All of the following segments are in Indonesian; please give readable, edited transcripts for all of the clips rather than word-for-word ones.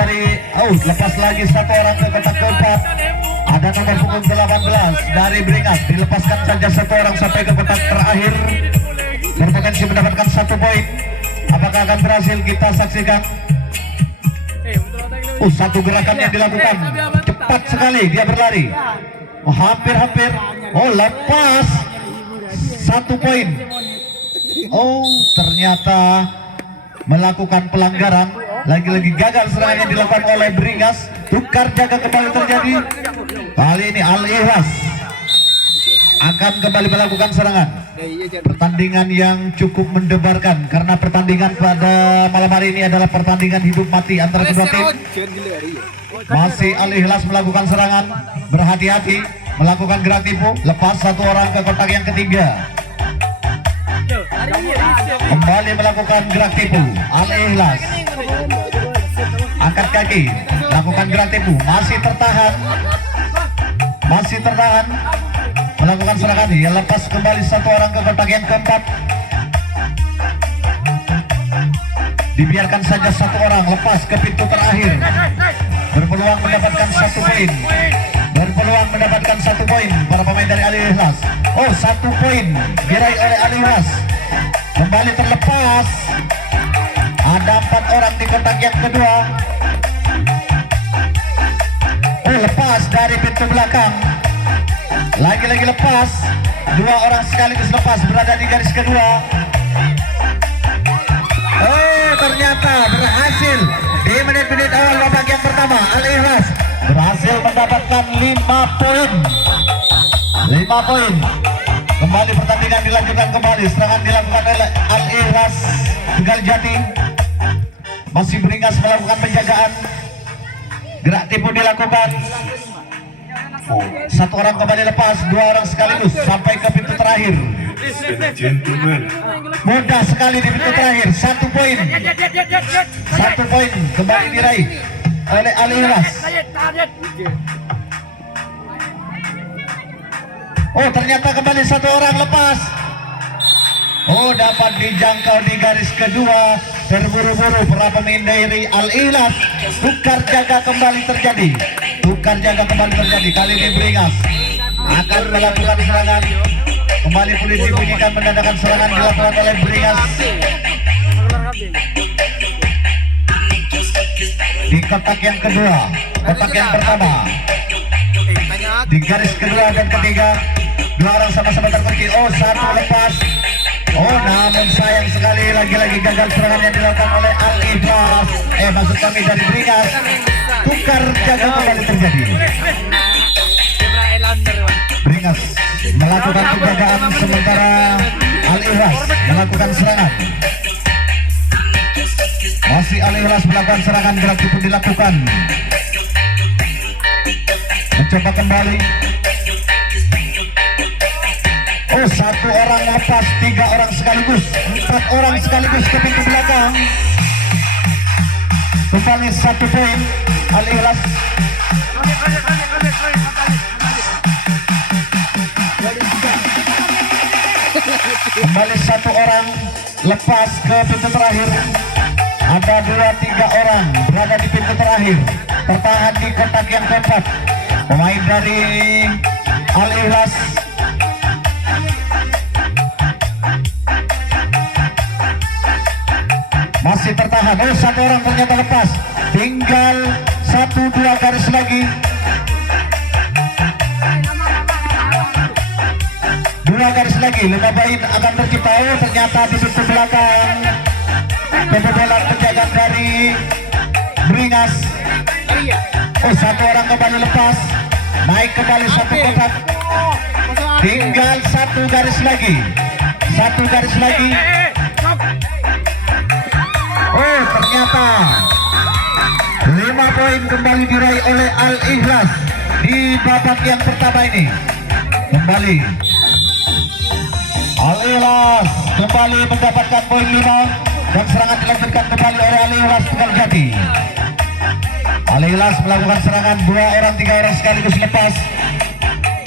dari lepas lagi satu orang ke kotak keempat. Ada nomor punggung 18 dari Beringas, dilepaskan saja satu orang sampai ke kotak terakhir, berpotensi mendapatkan 1 poin. Apakah akan berhasil? Kita saksikan. Satu gerakan yang dilakukan cepat sekali, dia berlari. Hampir-hampir. Lepas 1 poin. Ternyata melakukan pelanggaran. Lagi-lagi gagal serangan yang dilakukan oleh Beringas. Tukar jaga kembali terjadi. Kali ini Al-Ikhlas akan kembali melakukan serangan. Pertandingan yang cukup mendebarkan karena pertandingan pada malam hari ini adalah pertandingan hidup mati antara kedua tim. Masih Al-Ikhlas melakukan serangan, berhati-hati melakukan gerak tipu. Lepas satu orang ke kotak yang ketiga. Kembali melakukan gerak tipu. Al-Ikhlas angkat kaki, lakukan gerak tipu. Masih tertahan melakukan serangan. Dia lepas kembali satu orang ke kotak yang keempat. Dibiarkan saja satu orang lepas ke pintu terakhir. Berpeluang mendapatkan 1 poin. Para pemain dari Al-Ikhlas. 1 poin diraih oleh Al-Ikhlas. Kembali terlepas. Ada 4 orang di kotak yang kedua. Lepas dari pintu belakang. Lagi-lagi lepas. 2 orang sekaligus lepas berada di garis kedua. Ternyata berhasil di menit-menit awal babak yang pertama. Al-Ikhlas berhasil mendapatkan 5 poin. Kembali pertandingan dilanjutkan kembali. Serangan dilakukan oleh Al-Ikhlas Tegal Jati. Masih Beringas melakukan penjagaan. Gerak tipu dilakukan. 1 orang kembali lepas, 2 orang sekaligus sampai ke pintu terakhir. Mudah sekali di pintu terakhir. 1 poin. 1 poin kembali diraih oleh Al-Ikhlas. Ternyata kembali 1 orang lepas. Dapat dijangkau di garis kedua. Terburu-buru para pemain dari Al-Ikhlas. Tukar jaga kembali terjadi. Kali ini Beringas akan melakukan serangan. Kembali pulih dibunyikan, menandakan serangan dilakukan oleh Beringas. Di kotak yang kedua, kotak yang pertama, di garis kedua dan ketiga, 2 orang sama-sama terkunci. 1 lepas. Namun sayang sekali, lagi-lagi gagal serangan yang dilakukan oleh Al-Ikhlas. Maksud kami dari Beringas. Tukar jaga kembali terjadi. Beringas melakukan penjagaan sementara Al-Ikhlas melakukan serangan. Masih Al-Ikhlas melakukan serangan, gerak tipu dilakukan. Mencoba kembali. 1 orang lepas, 3 orang sekaligus, 4 orang sekaligus ke pintu belakang. Kembali 1 poin Al-Ikhlas. Kembali 1 orang lepas ke pintu terakhir. Ada 2-3 orang berada di pintu terakhir. Tertahan di kotak yang keempat. Pemain dari Al-Ikhlas. Masih tertahan. 1 orang ternyata lepas. Tinggal 1-2 garis lagi. 2 garis lagi. 5 poin akan tercipta. Ternyata di pintu belakang. Kebobolan penjagaan dari Beringas. 1 orang kembali lepas. Naik kembali 1 kotak. Tinggal 1 garis lagi. 1 garis lagi. Ternyata 5 poin kembali diraih oleh Al-Ikhlas di babak yang pertama ini. Kembali Al-Ikhlas kembali mendapatkan poin 5 dan serangan dilanjutkan kembali oleh Al-Ikhlas Tegal Jati. Al-Ikhlas melakukan serangan, 2 orang 3 orang sekaligus lepas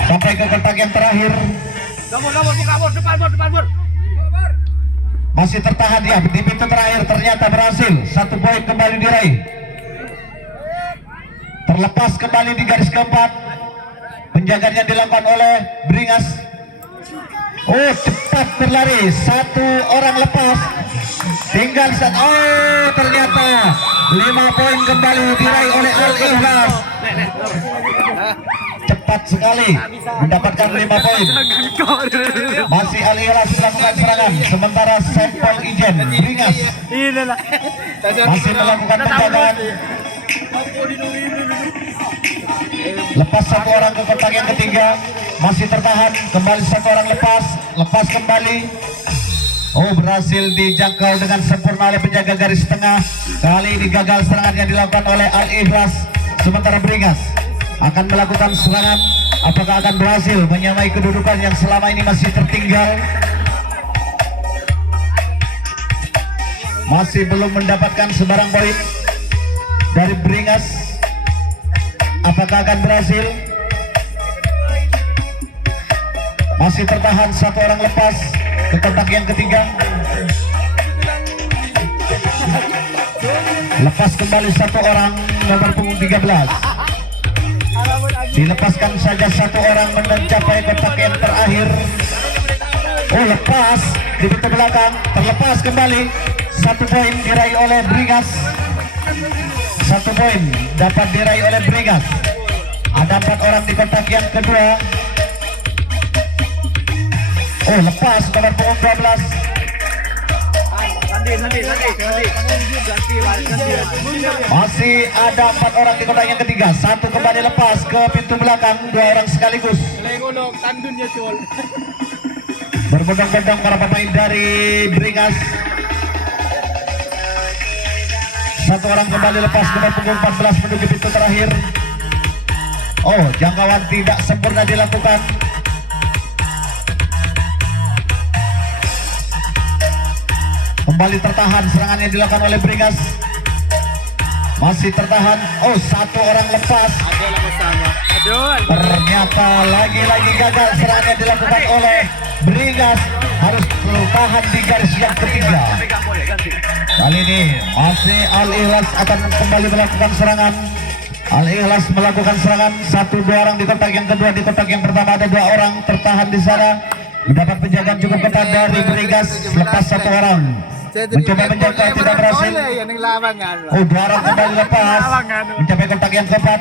sampai ke kotak yang terakhir. Masih tertahan dia di pintu terakhir, ternyata berhasil. 1 poin kembali diraih. terlepas kembali di garis keempat. Penjaganya dilakukan oleh Bringas. Oh, cepat berlari, satu orang lepas, tinggal ternyata 5 poin kembali diraih oleh Al-Ikhlas. Cepat sekali mendapatkan 5 poin. Masih Al-Ikhlas melakukan serangan, sementara Sampel Ijen Bringas masih melakukan penjagaan. Lepas satu orang ke kotak yang ketiga, masih tertahan, kembali satu orang lepas kembali. Oh, berhasil dijangkau dengan sempurna oleh penjaga garis tengah. Kali ini gagal serangan yang dilakukan oleh Al-Ikhlas. Sementara Bringas akan melakukan serangan. Apakah akan berhasil menyamai kedudukan yang selama ini masih tertinggal? Masih belum mendapatkan sebarang poin dari Bringas. Apakah akan berhasil? Masih tertahan, satu orang lepas ke kotak yang ketiga. Lepas kembali satu orang, nomor punggung 13. Dilepaskan saja satu orang mencapai kotak yang terakhir. Oh, lepas di pintu belakang, terlepas kembali. 1 poin diraih oleh Bringas. 1 poin dapat diraih oleh Bringas. Ada 4 orang di kotak yang kedua. Oh, lepas nomor punggung 12. Masih ada 4 orang di kotak yang ketiga. 1 kembali lepas ke pintu belakang, 2 orang sekaligus. Berbondong-bondong para pemain dari Bringas. 1 orang kembali lepas, nomor punggung 14 menuju pintu terakhir. Oh, jangkauan tidak sempurna dilakukan. Kembali tertahan, serangan yang dilakukan oleh Bringas. Masih tertahan. Oh, 1 orang lepas. Ternyata lagi-lagi gagal serangan yang dilakukan oleh Bringas. Harus tertahan di garis yang ketiga. Kali ini masih Al-Ikhlas akan kembali melakukan serangan. Al-Ikhlas melakukan serangan, 1-2 orang di kotak yang kedua. Di kotak yang pertama ada 2 orang tertahan di sana. Mendapat penjagaan cukup ketat dari Bringas. Lepas 1 orang, mencoba menjaga, tidak berhasil. Oh, 2 orang kembali lepas, mencapai kotak yang keempat.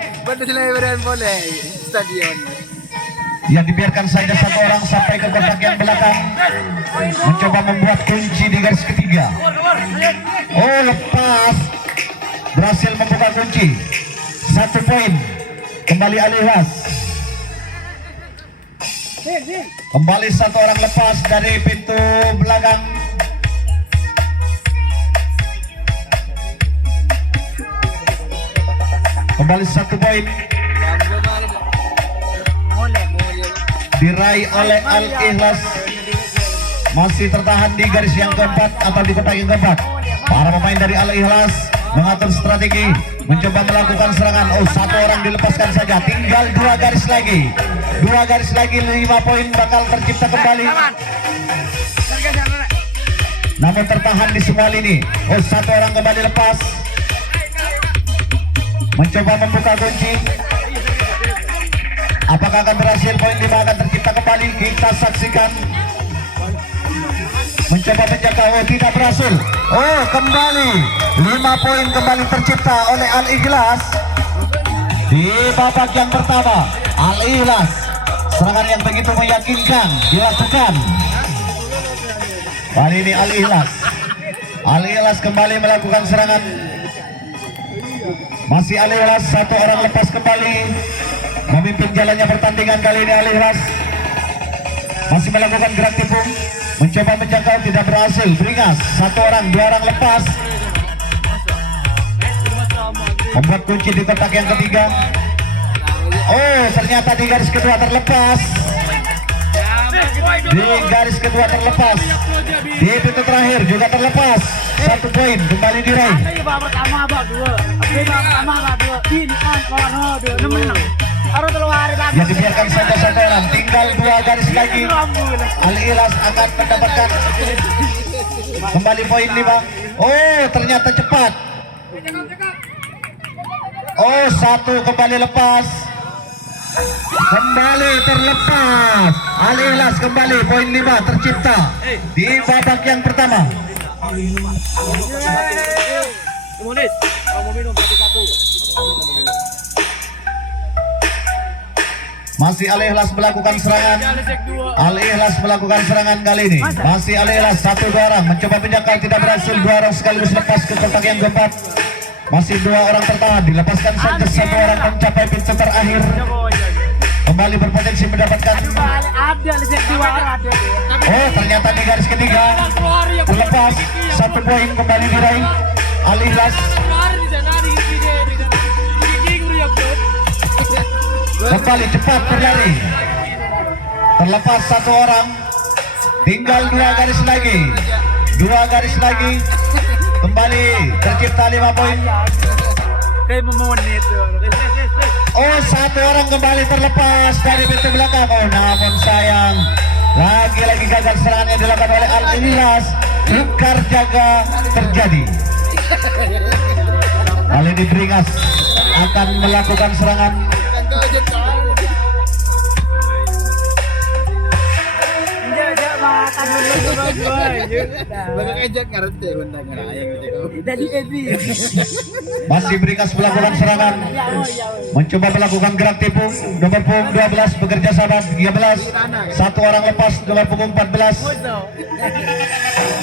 Yang dibiarkan saja 1 orang sampai ke kotak yang belakang, mencoba membuat kunci di garis ketiga. Oh, lepas, berhasil membuka kunci. 1 poin kembali Al-Ikhlas. Kembali 1 orang lepas dari pintu belakang. Kembali 1 poin diraih oleh Al-Ikhlas. Masih tertahan di garis yang keempat atau di kotak yang keempat. Para pemain dari Al-Ikhlas mengatur strategi, mencoba melakukan serangan. Oh, 1 orang dilepaskan saja, tinggal 2 garis lagi. 2 garis lagi, 5 poin bakal tercipta kembali. Namun tertahan di semua lini. Oh, 1 orang kembali lepas, mencoba membuka kunci. Apakah akan berhasil? Poin 5 akan tercipta kembali. Kita saksikan. Mencoba menjaga, oh tidak berhasil. Oh, kembali 5 poin kembali tercipta oleh Al-Ikhlas di babak yang pertama. Al-Ikhlas, serangan yang begitu meyakinkan dilakukan. Kali ini Al-Ikhlas kembali melakukan serangan. Masih Al-Ikhlas, 1 orang lepas kembali memimpin jalannya pertandingan. Kali ini Al-Ikhlas masih melakukan gerak tikung, mencoba menjangkau, tidak berhasil. Bringas, 1 orang, 2 orang lepas, membuat kunci di kotak yang ketiga. Oh, ternyata di garis kedua terlepas. Di garis kedua terlepas. Di pintu terakhir juga terlepas. 1 poin kembali diraih. Yang dibiarkan saja 1 orang, tinggal 2 garis lagi. Al-Ikhlas akan mendapatkan kembali poin 5. Oh, ternyata cepat. Oh, satu kembali lepas. Kembali terlepas. Al Ikhlas kembali poin 5 tercipta di babak yang pertama. Masih Al Ikhlas melakukan serangan. Al Ikhlas melakukan serangan kali ini. Masih Al Ikhlas 1-2 orang mencoba menjangkau, tidak berhasil. 2 orang sekaligus lepas ke kotak yang keempat. Masih 2 orang tertahan, dilepaskan saja 1 orang mencapai pintu terakhir. Kembali berpotensi mendapatkan. Oh, ternyata di garis ketiga terlepas. 1 poin kembali diraih Al Ikhlas. Kembali cepat berlari. Terlepas 1 orang. Tinggal 2 garis lagi. 2 garis lagi. Kembali tercipta 5 poin. Oh, 1 orang kembali terlepas dari pintu belakang. Oh, namun sayang, lagi-lagi gagal serangan yang dilakukan oleh Al Ikhlas. Tukar jaga terjadi. Kali ini Bringas akan melakukan serangan. Masih Bringas melakukan serangan, mencoba melakukan gerak tipu. Nomor punggung 12 bekerja sama 13. 1 orang lepas. Nomor punggung 14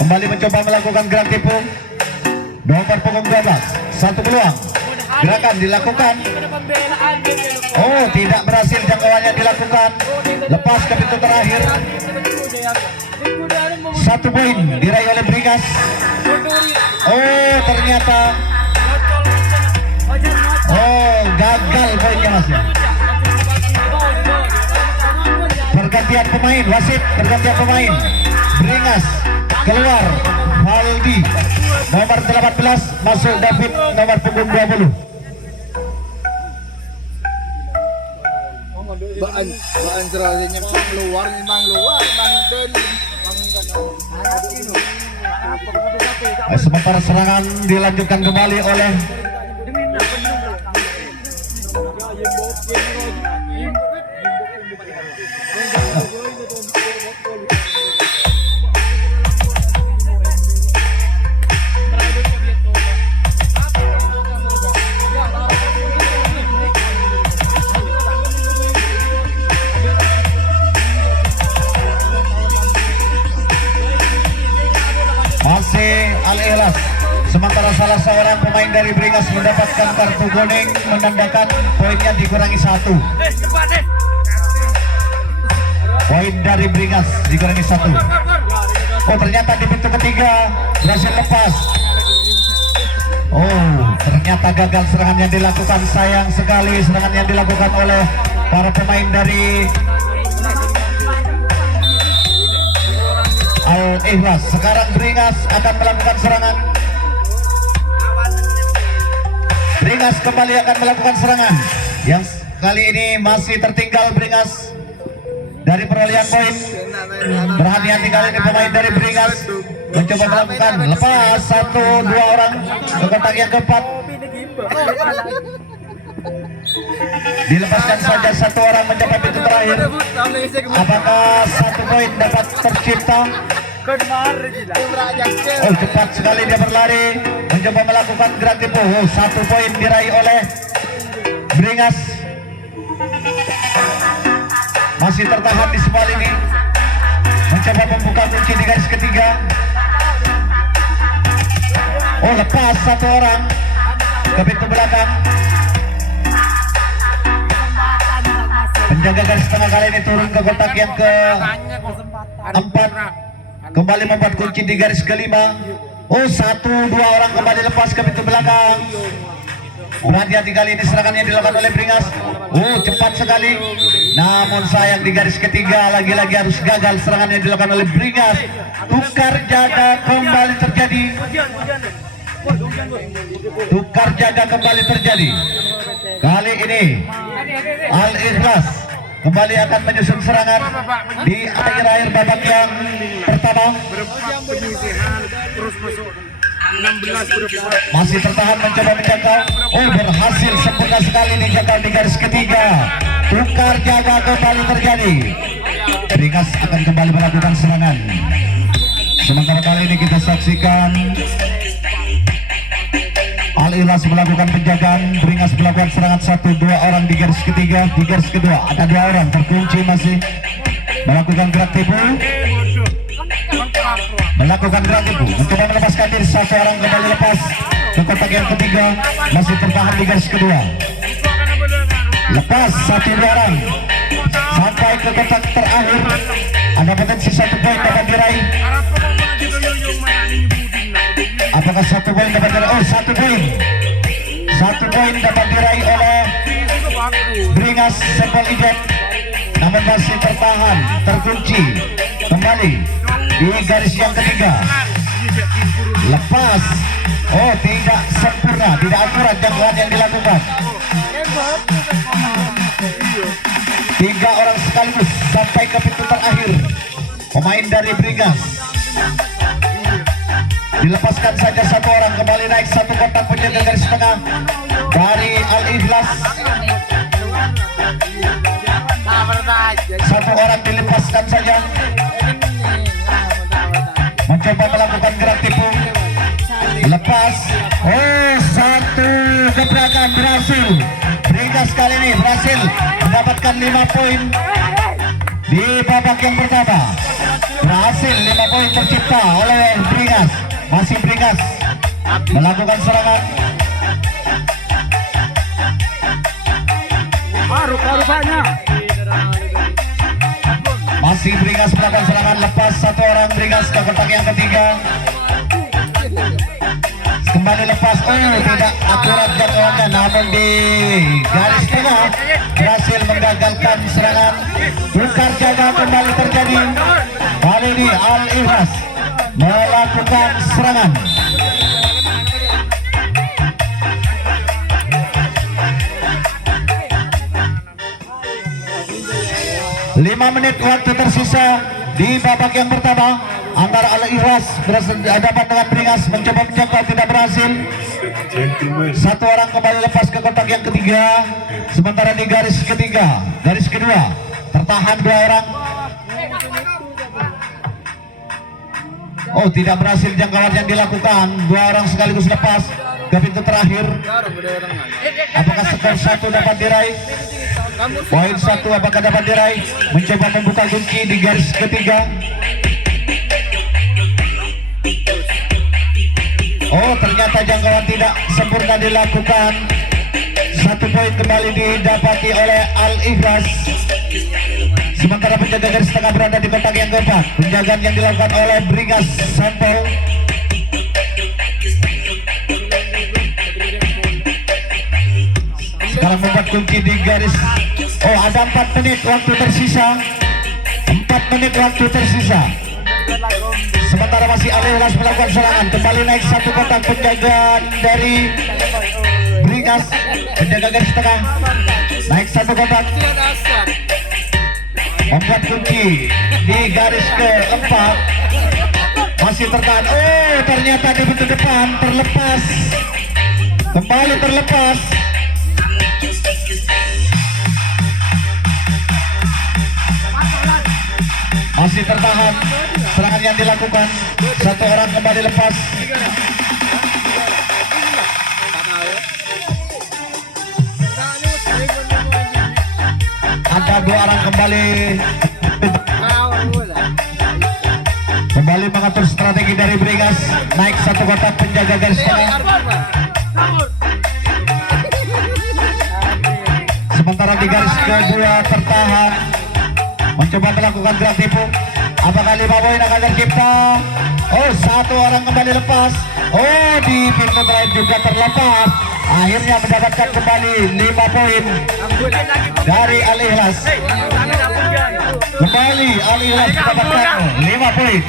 kembali mencoba melakukan gerak tipu. Nomor punggung 12 1 peluang. Gerakan dilakukan. Oh, tidak berhasil jangkauannya dilakukan. Lepas ke pintu terakhir. 1 poin diraih oleh Bringas. Oh, ternyata gagal poinnya Mas. Pergantian pemain, wasit pergantian pemain. Bringas keluar Valdi nomor 18, masuk David nomor punggung 20. Baan serasanya keluar memang luar Sementara serangan dilanjutkan kembali oleh Al Ikhlas. Sementara salah seorang pemain dari Bringas mendapatkan kartu kuning, menandakan poinnya dikurangi 1. Poin dari Bringas dikurangi 1. Oh, ternyata di pintu ketiga berhasil lepas. Oh, ternyata gagal serangan yang dilakukan. Sayang sekali serangan yang dilakukan oleh para pemain dari Al Ikhlas. Sekarang Bringas akan melakukan serangan. Bringas kembali akan melakukan serangan. Yang kali ini masih tertinggal Bringas dari perolehan poin. Berhati-hati kali ini pemain dari Bringas mencoba melakukan lepas 1-2 orang ke kotak yang keempat. Dilepaskan saja 1 orang mencapai pintu terakhir. Apakah 1 poin dapat tercipta? Oh, cepat sekali dia berlari, mencoba melakukan gerak tipu. Oh, 1 poin diraih oleh Bringas. Masih tertahan di sebuah lini, mencoba membuka kunci di garis ketiga. Oh, lepas 1 orang ke pintu belakang. Penjaga garis tengah kali ini turun ke kotak yang ke-4, kembali membuat kunci di garis kelima. Oh, 1-2 orang kembali lepas ke pintu belakang. Berhati-hati kali ini serangan yang dilakukan oleh Bringas. Oh, cepat sekali. Namun sayang di garis ketiga lagi-lagi harus gagal serangan yang dilakukan oleh Bringas. Tukar jaga kembali terjadi. Tukar jaga kembali terjadi. Kali ini Al Ikhlas kembali akan menyusun serangan di akhir-akhir babak yang pertama. Masih tertahan mencoba menjangkau. Oh, berhasil sempurna sekali dijangkau di garis ketiga. Tukar jaga kembali terjadi. Bringas akan kembali melakukan serangan. Sementara kali ini kita saksikan Al-Ikhlas melakukan penjagaan, Bringas melakukan serangan 1-2 orang di garis ketiga. Di garis kedua ada 2 orang terkunci masih melakukan gerak tipu. Melakukan gerak tipu, mencoba melepaskan diri. 1 orang kembali lepas ke kotak yang ketiga, masih tertahan di garis kedua. Lepas 1-2 orang sampai ke kotak terakhir. Ada potensi 1 poin dapat diraih. Apakah 1 poin dapat diraih? Oh, 1 poin. 1 poin dapat diraih oleh Bringas Sampel Ijet. Namun masih tertahan, terkunci kembali di garis yang ketiga. Lepas. Oh, tidak sempurna, tidak akurat jangkauan yang dilakukan. 3 orang sekaligus sampai ke pintu terakhir. Pemain dari Bringas dilepaskan saja 1 orang, kembali naik 1 kotak penjaga garis tengah dari Al-Ikhlas. 1 orang dilepaskan saja, mencoba melakukan gerak tipu. Lepas. Oh, 1 gebrakan berhasil. Bringas kali ini berhasil mendapatkan 5 poin di babak yang pertama. Berhasil 5 poin tercipta oleh Bringas. Masih Bringas melakukan serangan. Masih Bringas melakukan serangan. Lepas 1 orang Bringas ke kotak yang ketiga. Kembali lepas. Oh, tidak akurat jangkauannya, namun di garis tengah berhasil menggagalkan serangan. Tukar jaga kembali terjadi. Kali ini Al-Ikhlas melakukan serangan. Lima menit waktu tersisa di babak yang pertama antara Al-Ikhlas berhadapan dengan Bringas, mencoba menjangkau, tidak berhasil. 1 orang kembali lepas ke kotak yang ketiga. Sementara di garis ketiga, garis kedua tertahan 2 orang. Oh, tidak berhasil jangkauan yang dilakukan. 2 orang sekaligus lepas ke pintu terakhir. Apakah skor 1 dapat diraih? Poin 1 apakah dapat diraih? Mencoba membuka kunci di garis ketiga. Oh, ternyata jangkauan tidak sempurna dilakukan. 1 poin kembali didapati oleh Al-Ikhlas. Sementara penjaga garis tengah berada di kotak yang keempat. Penjagaan yang dilakukan oleh Bringas Sampel. Sekarang membuat kunci di garis. Oh, ada 4 menit waktu tersisa. 4 menit waktu tersisa. Sementara masih Al-Ikhlas melakukan serangan. Kembali naik 1 kotak penjagaan dari Bringas. Penjaga garis tengah naik 1 kotak, membuat kunci di garis keempat. Masih tertahan. Oh, ternyata di pintu depan terlepas. Kembali terlepas. Masih tertahan serangan yang dilakukan. 1 orang kembali lepas. Ada 2 orang kembali mengatur strategi dari Bringas. Naik 1 kotak penjaga garis tengah. Sementara di garis kedua tertahan, mencoba melakukan gerak tipu. Apakah 5 poin akan tercipta? Oh, 1 orang kembali lepas. Oh, di pintu terakhir juga terlepas. Akhirnya mendapatkan kembali 5 poin dari Al-Ikhlas. Kembali Al-Ikhlas mendapatkan 5 poin.